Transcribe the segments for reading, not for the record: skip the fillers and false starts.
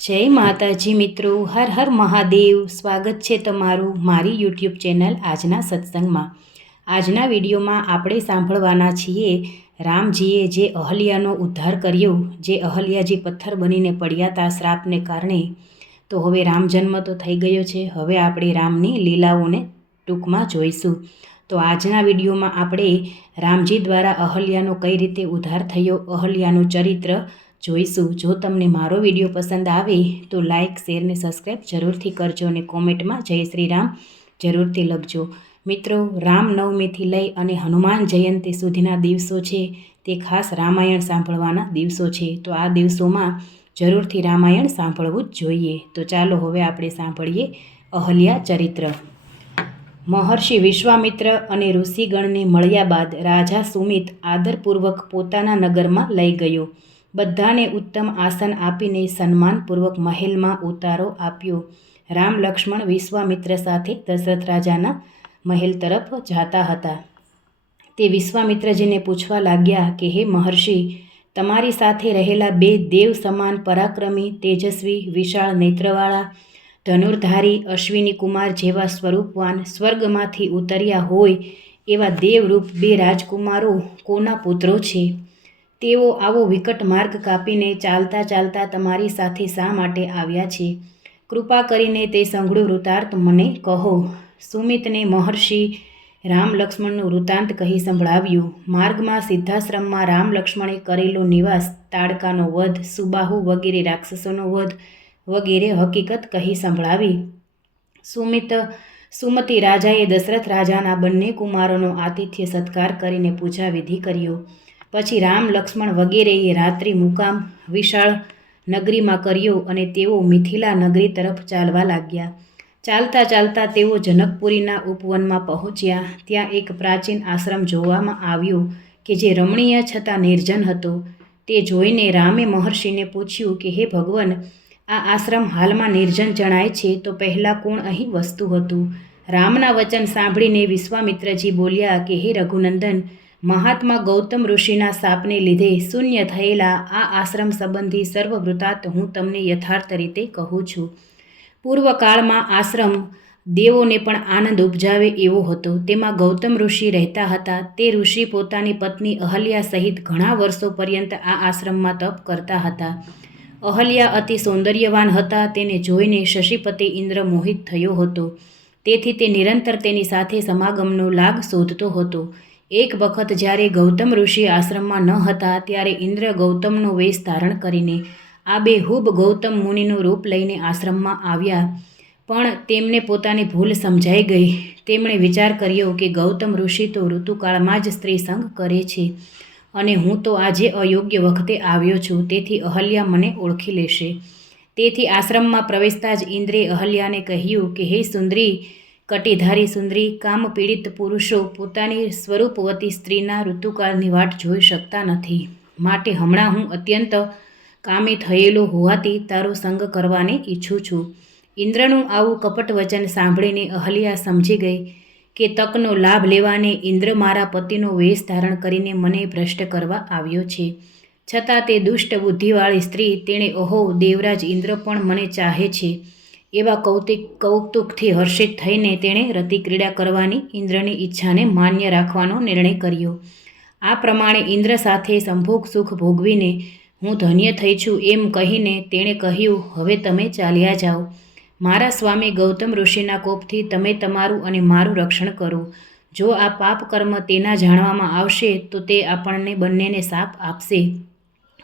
જય માતાજી મિત્રો, હર હર મહાદેવ। સ્વાગત છે તમારું મારી યુટ્યુબ ચેનલ આજના સત્સંગમાં। આજના વિડીયોમાં આપણે સાંભળવાના છીએ રામજીએ જે અહલ્યાનો ઉદ્ધાર કર્યો, જે અહલ્યાજી પથ્થર બનીને પડ્યા હતા શ્રાપને કારણે। તો હવે રામ જન્મ તો થઈ ગયો છે, હવે આપણે રામની લીલાઓને ટૂંકમાં જોઈશું। તો આજના વિડીયોમાં આપણે રામજી દ્વારા અહલ્યાનો કઈ રીતે ઉદ્ધાર થયો, અહલ્યાનું ચરિત્ર જોઈશું। જો તમને મારો વિડીયો પસંદ આવે તો લાઇક, શેર ને સબસ્ક્રાઈબ જરૂરથી કરજો અને કોમેન્ટમાં જય શ્રી રામ જરૂરથી લખજો। મિત્રો, રામનવમીથી લઈ અને હનુમાન જયંતિ સુધીના દિવસો છે તે ખાસ રામાયણ સાંભળવાના દિવસો છે। તો આ દિવસોમાં જરૂરથી રામાયણ સાંભળવું જ જોઈએ। તો ચાલો હવે આપણે સાંભળીએ અહલ્યા ચરિત્ર। મહર્ષિ વિશ્વામિત્ર અને ઋષિગણને મળ્યા બાદ રાજા સુમિત આદરપૂર્વક પોતાના નગરમાં લઈ ગયો। બધાને ઉત્તમ આસન આપીને સન્માનપૂર્વક મહેલમાં ઉતારો આપ્યો। રામ લક્ષ્મણ વિશ્વામિત્ર સાથે દશરથ રાજાના મહેલ તરફ જતા હતા। તે વિશ્વામિત્રજીને પૂછવા લાગ્યા કે હે મહર્ષિ, તમારી સાથે રહેલા બે દેવ સમાન પરાક્રમી, તેજસ્વી, વિશાળ નેત્રવાળા, ધનુર્ધારી, અશ્વિની કુમાર જેવા સ્વરૂપવાન, સ્વર્ગમાંથી ઉતર્યા હોય એવા દેવરૂપ બે રાજકુમારો કોના પુત્રો છે? તેઓ આવો વિકટ માર્ગ કાપીને ચાલતા ચાલતા તમારી સાથે શા માટે આવ્યા છે? કૃપા કરીને તે સંઘળું વૃત્તાંત મને કહો। સુમિતને મહર્ષિ રામ લક્ષ્મણનું વૃત્તાંત કહી સંભળાવ્યું। માર્ગમાં સિદ્ધાશ્રમમાં રામ લક્ષ્મણે કરેલો નિવાસ, તાડકાનો વધ, સુબાહુ વગેરે રાક્ષસોનો વધ વગેરે હકીકત કહી સંભળાવી। સુમતિ રાજાએ દશરથ રાજાના બંને કુમારોનો આતિથ્ય સત્કાર કરીને પૂજા વિધિ કર્યો। પછી રામ લક્ષ્મણ વગેરેએ રાત્રિ મુકામ વિશાળ નગરીમાં કર્યો અને તેઓ મિથિલા નગરી તરફ ચાલવા લાગ્યા। ચાલતા ચાલતા તેઓ જનકપુરીના ઉપવનમાં પહોંચ્યા। ત્યાં એક પ્રાચીન આશ્રમ જોવામાં આવ્યો કે જે રમણીય છતાં નિર્જન હતો। તે જોઈને રામે મહર્ષિને પૂછ્યું કે હે ભગવાન, આ આશ્રમ હાલમાં નિર્જન જણાય છે તો પહેલાં કોણ અહીં વસતું હતું? રામના વચન સાંભળીને વિશ્વામિત્રજી બોલ્યા કે હે રઘુનંદન, મહાત્મા ગૌતમ ઋષિના શાપને લીધે શૂન્ય થયેલા આ આશ્રમ સંબંધી સર્વ વૃત્તાંત હું તમને યથાર્થ રીતે કહું છું। પૂર્વકાળમાં આશ્રમ દેવોને પણ આનંદ ઉપજાવે એવો હતો। તેમાં ગૌતમ ઋષિ રહેતા હતા। તે ઋષિ પોતાની પત્ની અહલ્યા સહિત ઘણા વર્ષો પર્યંત આ આશ્રમમાં તપ કરતા હતા। અહલ્યા અતિ સૌંદર્યવાન હતા। તેને જોઈને શશીપતિ ઇન્દ્ર મોહિત થયો હતો। તેથી તે નિરંતર તેની સાથે સમાગમનો લાગ શોધતો હતો। એક વખત જ્યારે ગૌતમ ઋષિ આશ્રમમાં ન હતા ત્યારે ઇન્દ્ર ગૌતમનો વેશ ધારણ કરીને આબેહૂબ ગૌતમ મુનિનું રૂપ લઈને આશ્રમમાં આવ્યા। પણ તેમને પોતાની ભૂલ સમજાઈ ગઈ। તેમણે વિચાર કર્યો કે ગૌતમ ઋષિ તો ઋતુકાળમાં જ સ્ત્રી સંગ કરે છે અને હું તો આજે અયોગ્ય વખતે આવ્યો છું, તેથી અહલ્યા મને ઓળખી લેશે। તેથી આશ્રમમાં પ્રવેશતા જ ઇન્દ્રે અહલ્યાને કહ્યું કે હે સુંદરી, કટીધારી સુંદરી, કામ પીડિત પુરુષો પોતાની સ્વરૂપવતી સ્ત્રીના ઋતુકાળની વાટ જોઈ શકતા નથી, માટે હમણાં હું અત્યંત કામી થયેલો હોવાથી તારો સંગ કરવાને ઈચ્છું છું। ઇન્દ્રનું આવું કપટ વચન સાંભળીને અહલ્યા સમજી ગઈ કે તકનો લાભ લેવાને ઇન્દ્ર મારા પતિનો વેશ ધારણ કરીને મને ભ્રષ્ટ કરવા આવ્યો છે। છતાં તે દુષ્ટ બુદ્ધિવાળી સ્ત્રી, તેણે ઓહો, દેવરાજ ઇન્દ્ર પણ મને ચાહે છે એવા કૌતુકથી હર્ષિત થઈને તેણે રતિક્રીડા કરવાની ઇન્દ્રની ઈચ્છાને માન્ય રાખવાનો નિર્ણય કર્યો। આ પ્રમાણે ઇન્દ્ર સાથે સંભોગ સુખ ભોગવીને હું ધન્ય થઈ છું એમ કહીને તેણે કહ્યું, હવે તમે ચાલ્યા જાઓ। મારા સ્વામી ગૌતમ ઋષિના કોપથી તમે તમારું અને મારું રક્ષણ કરો। જો આ પાપ કર્મ તેના જાણવામાં આવશે તો તે આપણને બંનેને શાપ આપશે।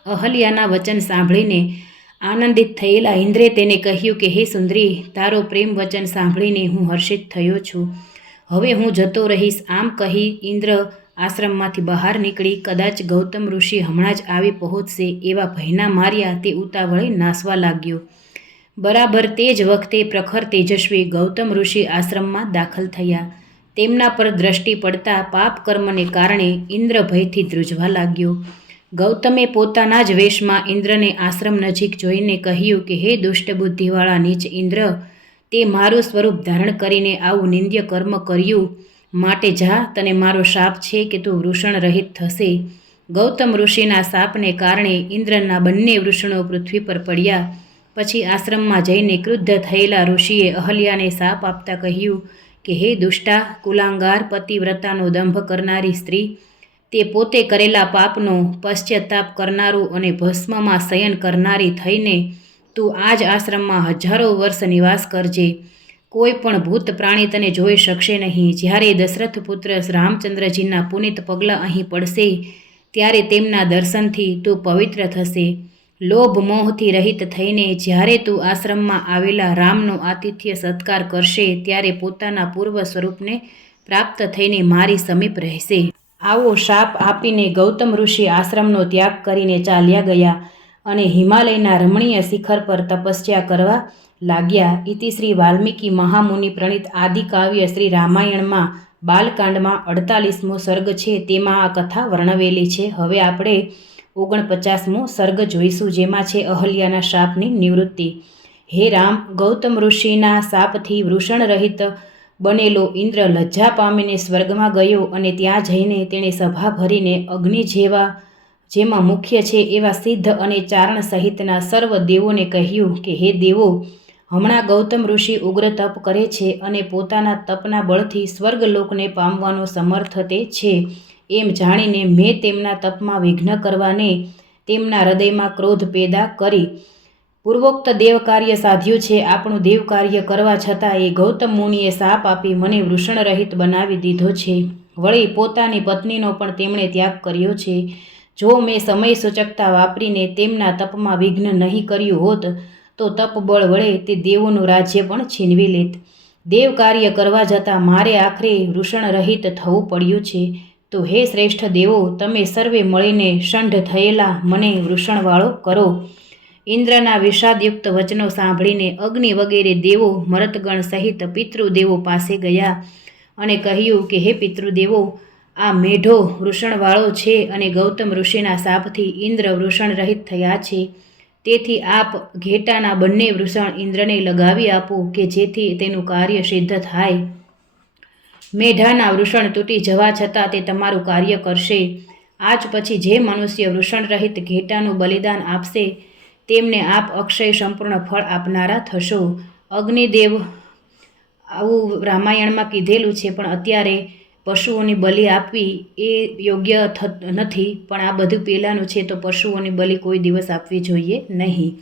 અહલ્યાના વચન સાંભળીને આનંદિત થયેલા ઇન્દ્રે તેને કહ્યું કે હે સુંદરી, તારો પ્રેમ વચન સાંભળીને હું હર્ષિત થયો છું। હવે હું જતો રહીશ। આમ કહી ઇન્દ્ર આશ્રમમાંથી બહાર નીકળી કદાચ ગૌતમ ઋષિ હમણાં જ આવી પહોંચશે એવા ભયના માર્યા તે ઉતાવળે નાસવા લાગ્યો। બરાબર તે જ વખતે પ્રખર તેજસ્વી ગૌતમ ઋષિ આશ્રમમાં દાખલ થયા। તેમના પર દ્રષ્ટિ પડતા પાપ કર્મને કારણે ઇન્દ્ર ભયથી ધ્રુજવા લાગ્યો। ગૌતમે પોતાના જ વેશમાં ઇન્દ્રને આશ્રમ નજીક જોઈને કહ્યું કે હે દુષ્ટ બુદ્ધિવાળા નીચ ઇન્દ્ર, તે મારું સ્વરૂપ ધારણ કરીને આવું નિંદ્ય કર્મ કર્યું, માટે જા, તને મારો શાપ છે કે તું વૃષણ રહિત થશે। ગૌતમ ઋષિના શાપને કારણે ઇન્દ્રના બંને વૃષણો પૃથ્વી પર પડ્યા પછી આશ્રમમાં જઈને ક્રુદ્ધ થયેલા ઋષિએ અહલ્યાને શાપ આપતા કહ્યું કે હે દુષ્ટા, કુલાંગાર, પતિવ્રતાનો દંભ કરનારી સ્ત્રી, તે પોતે કરેલા પાપનો પશ્ચાતાપ કરનારું અને ભસ્મમાં શયન કરનારી થઈને તું આ જ આશ્રમમાં હજારો વર્ષ નિવાસ કરજે. કોઈ પણ ભૂત પ્રાણી તને જોઈ શકશે નહીં. જ્યારે દશરથ પુત્ર રામચંદ્રજીના પુનિત પગલાં અહીં પડશે ત્યારે તેમના દર્શનથી તું પવિત્ર થશે. લોભ મોહથી રહિત થઈને જ્યારે તું આશ્રમમાં આવેલા રામનો આતિથ્ય સત્કાર કરશે ત્યારે પોતાના પૂર્વ સ્વરૂપને પ્રાપ્ત થઈને મારી સમીપ રહેશે. આવો શાપ આપીને ગૌતમ ઋષિ આશ્રમનો ત્યાગ કરીને ચાલ્યા ગયા અને હિમાલયના રમણીય શિખર પર તપસ્યા કરવા લાગ્યા. ઇતિ શ્રી વાલ્મીકી મહામુનિ પ્રણીત આદિકાવ્ય શ્રી રામાયણમાં બાલકાંડમાં 48મો સર્ગ છે, તેમાં આ કથા વર્ણવેલી છે. હવે આપણે 49મો સર્ગ જોઈશું, જેમાં છે અહલ્યાના શાપની નિવૃત્તિ. હે રામ, ગૌતમ ઋષિના શાપથી વૃષણ રહિત બનેલો ઇન્દ્ર લજ્જા પામીને સ્વર્ગમાં ગયો અને ત્યાં જઈને તેણે સભા ભરીને અગ્નિ જેમાં મુખ્ય છે એવા સિદ્ધ અને ચારણ સહિતના સર્વ દેવોને કહ્યું કે હે દેવો, હમણાં ગૌતમ ઋષિ ઉગ્ર તપ કરે છે અને પોતાના તપના બળથી સ્વર્ગલોકને પામવાનો સમર્થ તે છે. એમ જાણીને મેં તેમના તપમાં વિઘ્ન કરવાને તેમના હૃદયમાં ક્રોધ પેદા કરી પૂર્વોક્ત દેવ કાર્ય સાધ્યું છે. આપણું દેવ કાર્ય કરવા છતાં એ ગૌતમ મુનિએ શાપ આપી મને વૃષણ રહિત બનાવી દીધો છે. વળી પોતાની પત્નીનો પણ તેમણે ત્યાગ કર્યો છે. જો મેં સમય સૂચકતા વાપરીને તેમના તપમાં વિઘ્ન નહીં કર્યું હોત તો તપ બળ વડે તે દેવોનું રાજ્ય પણ છીનવી લેત. દેવ કાર્ય કરવા જતાં મારે આખરે વૃષણ રહિત થવું પડ્યું છે. તો હે શ્રેષ્ઠ દેવો, તમે સર્વે મળીને ષંઢ થયેલા મને વૃષણવાળો કરો. ઇન્દ્રના વિષાદયુક્ત વચનો સાંભળીને અગ્નિ વગેરે દેવો મરતગણ સહિત પિતૃદેવો પાસે ગયા અને કહ્યું કે હે પિતૃદેવો, આ મેઢો વૃષણવાળો છે અને ગૌતમ ઋષિના શાપથી ઇન્દ્ર વૃષણ રહિત થયા છે. તેથી આપ ઘેટાના બંને વૃષણ ઇન્દ્રને લગાવી આપો કે જેથી તેનું કાર્ય સિદ્ધ થાય. મેઢાના વૃષણ તૂટી જવા છતાં તે તમારું કાર્ય કરશે. આજ પછી જે મનુષ્ય વૃષણ રહિત ઘેટાનું બલિદાન આપશે તેમને આપ અક્ષય સંપૂર્ણ ફળ આપનારા થશો. અગ્નિદેવ, આવું રામાયણમાં કીધેલું છે, પણ અત્યારે પશુઓની બલિ આપવી એ યોગ્ય નથી. પણ આ બધું પહેલાંનું છે, તો પશુઓની બલિ કોઈ દિવસ આપવી જોઈએ નહીં.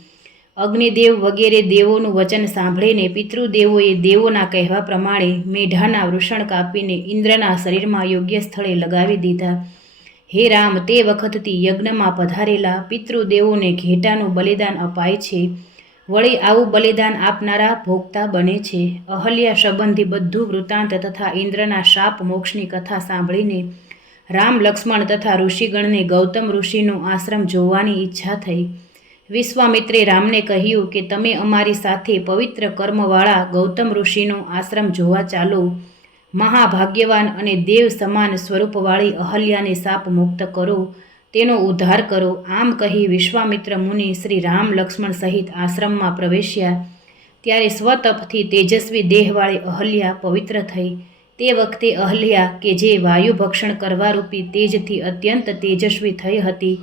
અગ્નિદેવ વગેરે દેવોનું વચન સાંભળીને પિતૃદેવોએ દેવોના કહેવા પ્રમાણે મેઢાના વૃષણ કાપીને ઇન્દ્રના શરીરમાં યોગ્ય સ્થળે લગાવી દીધા. હે રામ, તે વખતથી યજ્ઞમાં પધારેલા પિતૃદેવોને ઘેટાનું બલિદાન અપાય છે. વળી આવું બલિદાન આપનારા ભોગતા બને છે. અહલ્યા સંબંધી બધું વૃત્તાંત તથા ઇન્દ્રના શાપ મોક્ષની કથા સાંભળીને રામ, લક્ષ્મણ તથા ઋષિગણને ગૌતમ ઋષિનો આશ્રમ જોવાની ઈચ્છા થઈ. વિશ્વામિત્રે રામને કહ્યું કે તમે અમારી સાથે પવિત્ર કર્મવાળા ગૌતમ ઋષિનો આશ્રમ જોવા ચાલો. મહાભાગ્યવાન અને દેવ સમાન સ્વરૂપવાળી અહલ્યાને શાપ મુક્ત કરો, તેનો ઉદ્ધાર કરો. આમ કહી વિશ્વામિત્ર મુનિ શ્રી રામ, લક્ષ્મણ સહિત આશ્રમમાં પ્રવેશ્યા. ત્યારે સ્વતપથી તેજસ્વી દેહવાળી અહલ્યા પવિત્ર થઈ. તે વખતે અહલ્યા કે જે વાયુ ભક્ષણ કરવા રૂપી તેજથી અત્યંત તેજસ્વી થઈ હતી,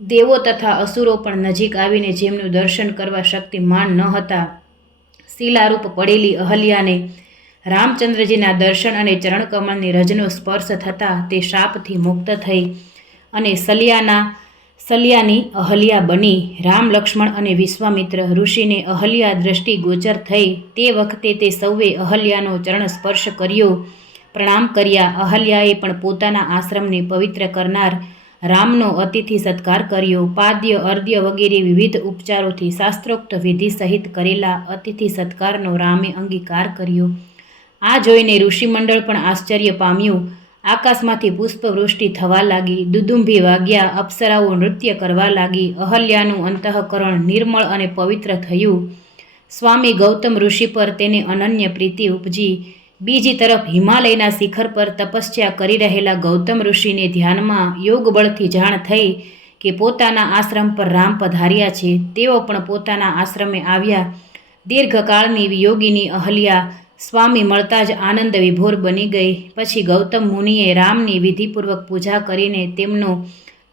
દેવો તથા અસુરો પણ નજીક આવીને જેમનું દર્શન કરવા શક્તિમાન ન હતા, શિલારૂપ પડેલી અહલ્યાને રામચંદ્રજીના દર્શન અને ચરણકમળની રજનો સ્પર્શ થતાં તે શાપથી મુક્ત થઈ અને સલ્યાની અહલ્યા બની. રામ, લક્ષ્મણ અને વિશ્વામિત્ર ઋષિને અહલ્યા દ્રષ્ટિ ગોચર થઈ તે વખતે તે સૌએ અહલ્યાનો ચરણ સ્પર્શ કર્યો, પ્રણામ કર્યા. અહલ્યાએ પણ પોતાના આશ્રમને પવિત્ર કરનાર રામનો અતિથિ સત્કાર કર્યો. પાદ્ય, અર્ધ્ય વગેરે વિવિધ ઉપચારોથી શાસ્ત્રોક્ત વિધિ સહિત કરેલા અતિથિ સત્કારનો રામે અંગીકાર કર્યો. આ જોઈને ઋષિમંડળ પણ આશ્ચર્ય પામ્યું. આકાશમાંથી પુષ્પવૃષ્ટિ થવા લાગી, દુદુંભી વાગ્યા, અપ્સરાઓ નૃત્ય કરવા લાગી. અહલ્યાનું અંતઃકરણ નિર્મળ અને પવિત્ર થયું. સ્વામી ગૌતમ ઋષિ પર તેને અનન્ય પ્રીતિ ઉપજી. બીજી તરફ હિમાલયના શિખર પર તપસ્યા કરી રહેલા ગૌતમ ઋષિને ધ્યાનમાં યોગ બળથી જાણ થઈ કે પોતાના આશ્રમ પર રામ પધાર્યા છે. તેઓ પણ પોતાના આશ્રમે આવ્યા. દીર્ઘકાળની વિયોગીની અહલ્યા સ્વામી મળતા જ આનંદ વિભોર બની ગઈ. પછી ગૌતમ મુનિએ રામની વિધિપૂર્વક પૂજા કરીને તેમનો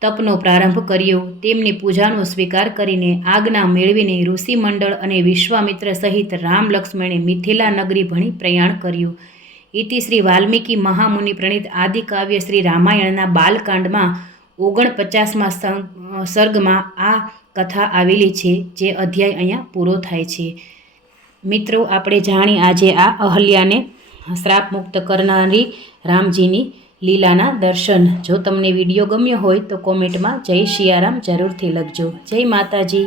તપનો પ્રારંભ કર્યો. તેમની પૂજાનો સ્વીકાર કરીને આજ્ઞા મેળવીને ઋષિમંડળ અને વિશ્વામિત્ર સહિત રામ લક્ષ્મણે મિથિલા નગરી ભણી પ્રયાણ કર્યું. ઇતિ શ્રી વાલ્મીકી મહામુનિ પ્રણીત આદિકાવ્ય શ્રી રામાયણના બાલકાંડમાં 49મા સર્ગમાં આ કથા આવેલી છે, જે અધ્યાય અહીંયા પૂરો થાય છે. મિત્રો, આપણે જાણી આજે આ અહલ્યાને શ્રાપ મુક્ત કરનારી રામજીની લીલાના દર્શન. જો તમને વિડીયો ગમ્યો હોય તો કોમેન્ટમાં જય સિયારામ જરૂરથી લખજો. જય માતાજી.